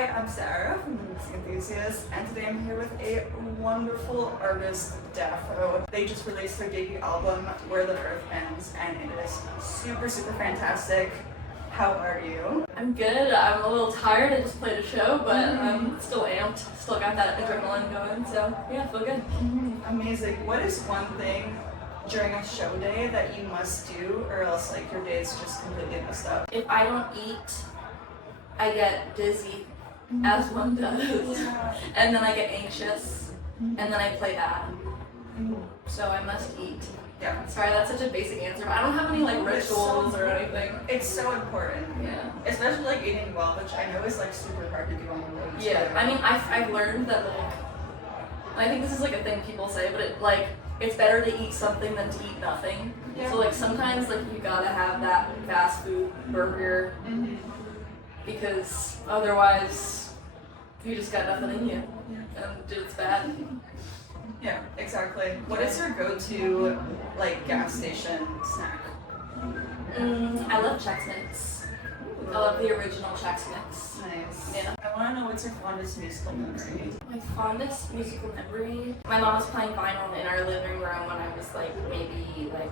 Hi, I'm Sarah from the Enthusiast, and today I'm here with a wonderful artist, Daffo. They just released their debut album, Where the Earth Ends, and it is super, super fantastic. How are you? I'm good. I'm a little tired. I just played a show, but I'm still amped. Still got that adrenaline going, so yeah, I feel good. Amazing. What is one thing during a show day that you must do, or else like your day is just completely messed up? If I don't eat, I get dizzy, as one does, and then I get anxious, and then I play that. So I must eat. Yeah. Sorry, that's such a basic answer, but I don't have any like rituals or anything. It's so important. Yeah. Especially like eating well, which I know is like super hard to do on the road. Yeah. I mean, I've learned that like, I think this is like a thing people say, but it's better to eat something than to eat nothing. Yeah. So like sometimes like you gotta have that fast food burger because otherwise you just got nothing in you and it's bad. Yeah, exactly. What is your go-to like gas station snack? I love Chex Mix. I love the original Chex Mix. Nice. Yeah. I want to know what's your fondest musical memory? My fondest musical memory? My mom was playing vinyl in our living room when I was like maybe like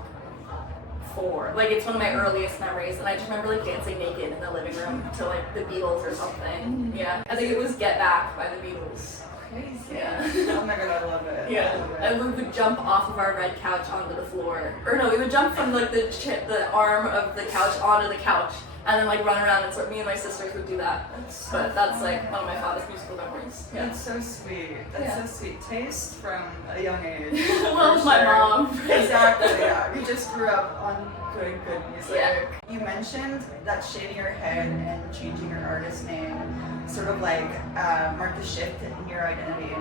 4. Like it's one of my earliest memories, and I just remember like dancing naked in the living room to like the Beatles or something. Yeah. I think it was Get Back by the Beatles. Crazy. Yeah. Oh my god, I love it. Yeah. I love it. And we would jump off of our red couch onto the floor. Or no, we would jump from like the arm of the couch onto the couch and then like run around, and sort me and my sisters would do that. But that's like one of my fondest musical memories. Yeah. That's so sweet. That's so sweet. Taste from a young age. Well, with my mom. Exactly, yeah. You just grew up on good music. Yeah. You mentioned that shaving your head and changing your artist name sort of like marked a shift in your identity.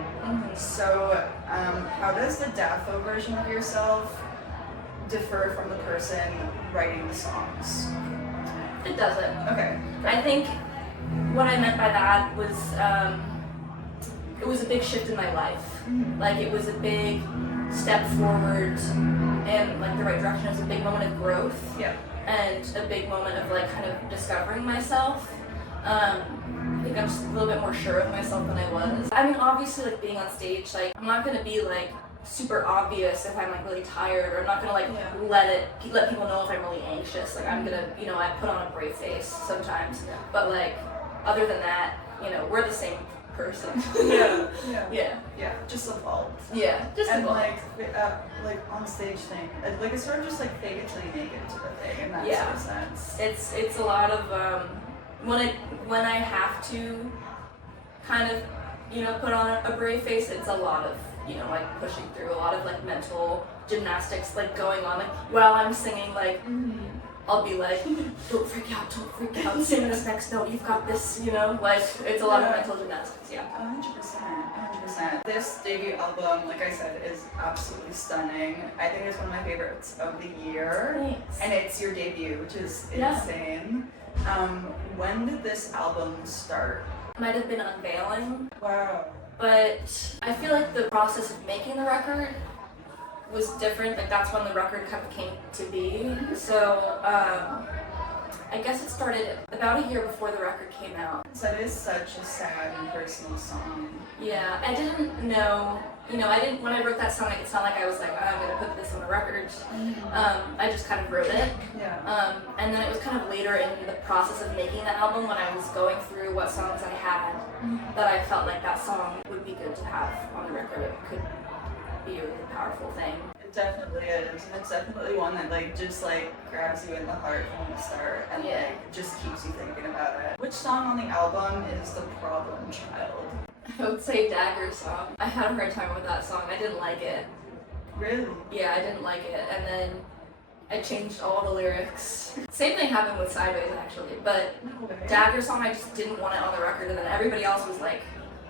So how does the Daffo version of yourself differ from the person writing the songs? It doesn't. Okay. I think what I meant by that was it was a big shift in my life. Like it was a big step forward in like the right direction. It was a big moment of growth. Yeah. And a big moment of like kind of discovering myself. I think I'm just a little bit more sure of myself than I was. I mean, obviously, like being on stage, like I'm not gonna be like super obvious if I'm like really tired, or I'm not gonna like let people know if I'm really anxious. Like I'm gonna, I put on a brave face sometimes, but like other than that, we're the same person. Yeah. Just evolved. Yeah, just and evolved. like on stage thing, like it's sort of just like fake it till you make it to the thing in that sort of sense. It's a lot of when I have to kind of put on a brave face, it's a lot of like pushing through, a lot of like mental gymnastics like going on, like while I'm singing, like I'll be like, don't freak out, sing this next note, you've got this, like it's a lot of mental gymnastics. 100%. This debut album, like I said, is absolutely stunning. I think it's one of my favorites of the year. Thanks. And it's your debut, which is insane. When did this album start? Might have been unveiling. Wow. But I feel like the process of making the record was different. Like that's when the record kind of came to be. So I guess it started about a year before the record came out. So it is such a sad and personal song. Yeah, I didn't know, when I wrote that song, it's not like I was like, oh, I'm gonna put this on a record. I just kind of wrote it. Yeah. And then it was kind of later in the process of making the album, when I was going through what songs I had, that I felt like that song would be good to have on the record. It could be a really powerful thing. It definitely is, and it's definitely one that like just like grabs you in the heart from the start and like just keeps you thinking about it. Which song on the album is the problem child? I would say Dagger Song. I had a hard time with that song. I didn't like it. Really? Yeah, I didn't like it, and then I changed all the lyrics. Same thing happened with Sideways actually, but Dagger Song, I just didn't want it on the record, and then everybody else was like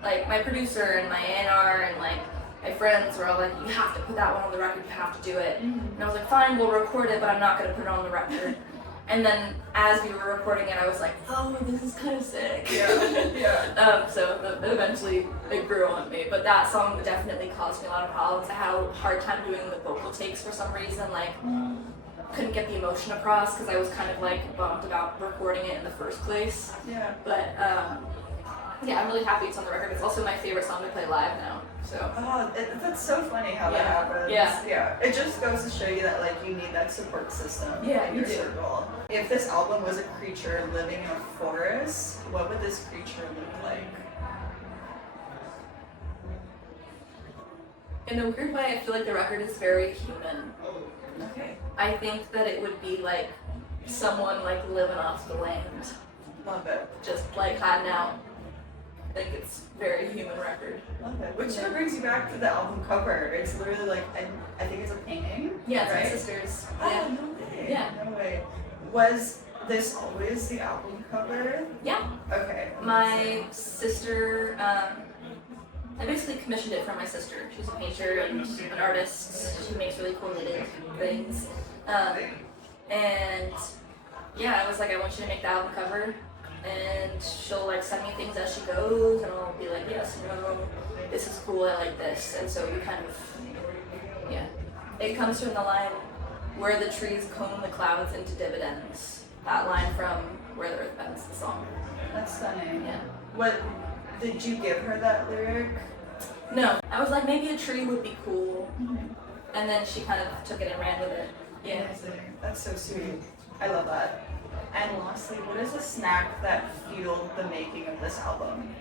my producer and my A&R and like my friends were all like, you have to put that one on the record, you have to do it. And I was like, fine, we'll record it, but I'm not gonna put it on the record. And then as we were recording it, I was like, oh, this is kind of sick. So eventually it grew on me, but that song definitely caused me a lot of problems. I had a hard time doing the vocal takes for some reason, like couldn't get the emotion across because I was kind of like bummed about recording it in the first place. Yeah. But yeah, I'm really happy it's on the record. It's also my favorite song to play live now. So. Oh, that's so funny how that happens. Yeah. It just goes to show you that like you need that support system in you your do. circle. If this album was a creature living in a forest, what would this creature look like? In a weird way, I feel like the record is very human. Okay. I think that it would be like someone like living off the land, Love it. just like hiding out. I think it's a very human record. Love it. Which sort of brings you back to the album cover. It's literally like, I think it's a painting. Yeah, it's right? my sister's. Oh, Yeah. no way. Yeah. No way. Was this always the album cover? Yeah. Okay. My sister, I basically commissioned it from my sister. She's a painter and an artist. She makes really cool knitted things. And yeah, I was like, I want you to make the album cover. And she'll like send me things as she goes, and I'll be like, yes, no, this is cool, I like this. And so we kind of, yeah. It comes from the line, where the trees comb the clouds into dividends. That line from Where the Earth Bends, the song. That's stunning. Yeah. What, did you give her that lyric? No, I was like, maybe a tree would be cool. And then she kind of took it and ran with it. Yeah. Amazing. That's so sweet. I love that. And lastly, what is a snack that fueled the making of this album?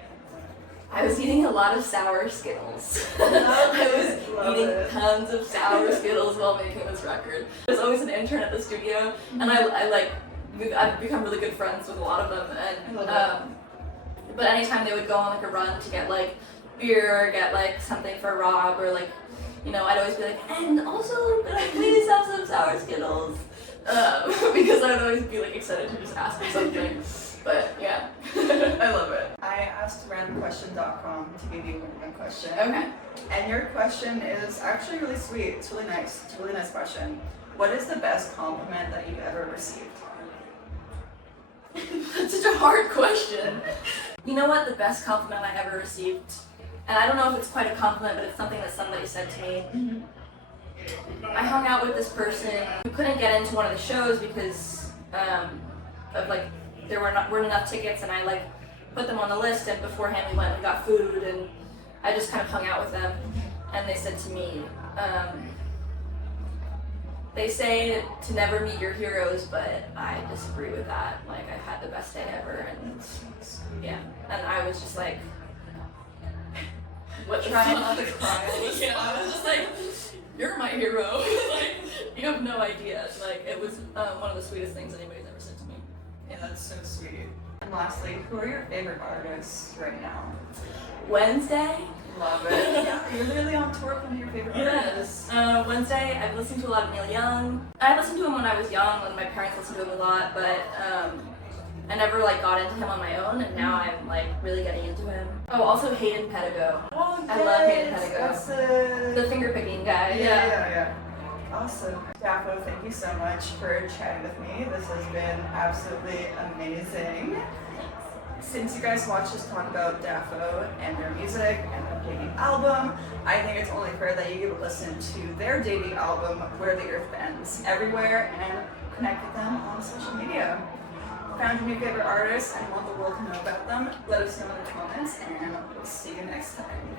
I was eating a lot of sour Skittles. Love I was it, love eating it. tons of sour Skittles while making this record. I was always an intern at the studio, and I've become really good friends with a lot of them. And but anytime they would go on like a run to get like beer or get like something for Rob, or like, you know, I'd always be like, and also could I please have some sour Skittles, because I'd always be like excited to just ask for something. But yeah. I love it. I asked randomquestion.com to give you one question. Okay. And your question is actually really sweet. It's really nice. It's a really nice question. What is the best compliment that you've ever received? That's such a hard question. You know what? The best compliment I ever received, and I don't know if it's quite a compliment, but it's something that somebody said to me. I hung out with this person who couldn't get into one of the shows because of like there weren't enough tickets, and I like put them on the list, and beforehand we went and got food, and I just kind of hung out with them, and they said to me, they say to never meet your heroes, but I disagree with that. Like, I've had the best day ever, and yeah, and I was just like, what the Trying fuck? not to cry. Yeah, I was just like, you're my hero. Like, you have no idea. Like, it was one of the sweetest things anybody's ever said to me. Yeah, that's so sweet. And lastly, who are your favorite artists right now? Wednesday. Love it. Yeah, you're literally on tour with one of your favorite artists. Wednesday, I've listened to a lot of Neil Young. I listened to him when I was young, when my parents listened to him a lot, but I never like got into him on my own, and now I'm like really getting into him. Oh, also Hayden Pedigo. Oh, I love Hayden Pedigo. That's The finger picking guy. Yeah. Awesome. Daffo, thank you so much for chatting with me. This has been absolutely amazing. Since you guys watched us talk about Daffo and their music and their debut album, I think it's only fair that you give a listen to their debut album, Where the Earth Bends, everywhere, and connect with them on social media. Found your new favorite artists and want the world to know about them? Let us know in the comments, and we'll see you next time.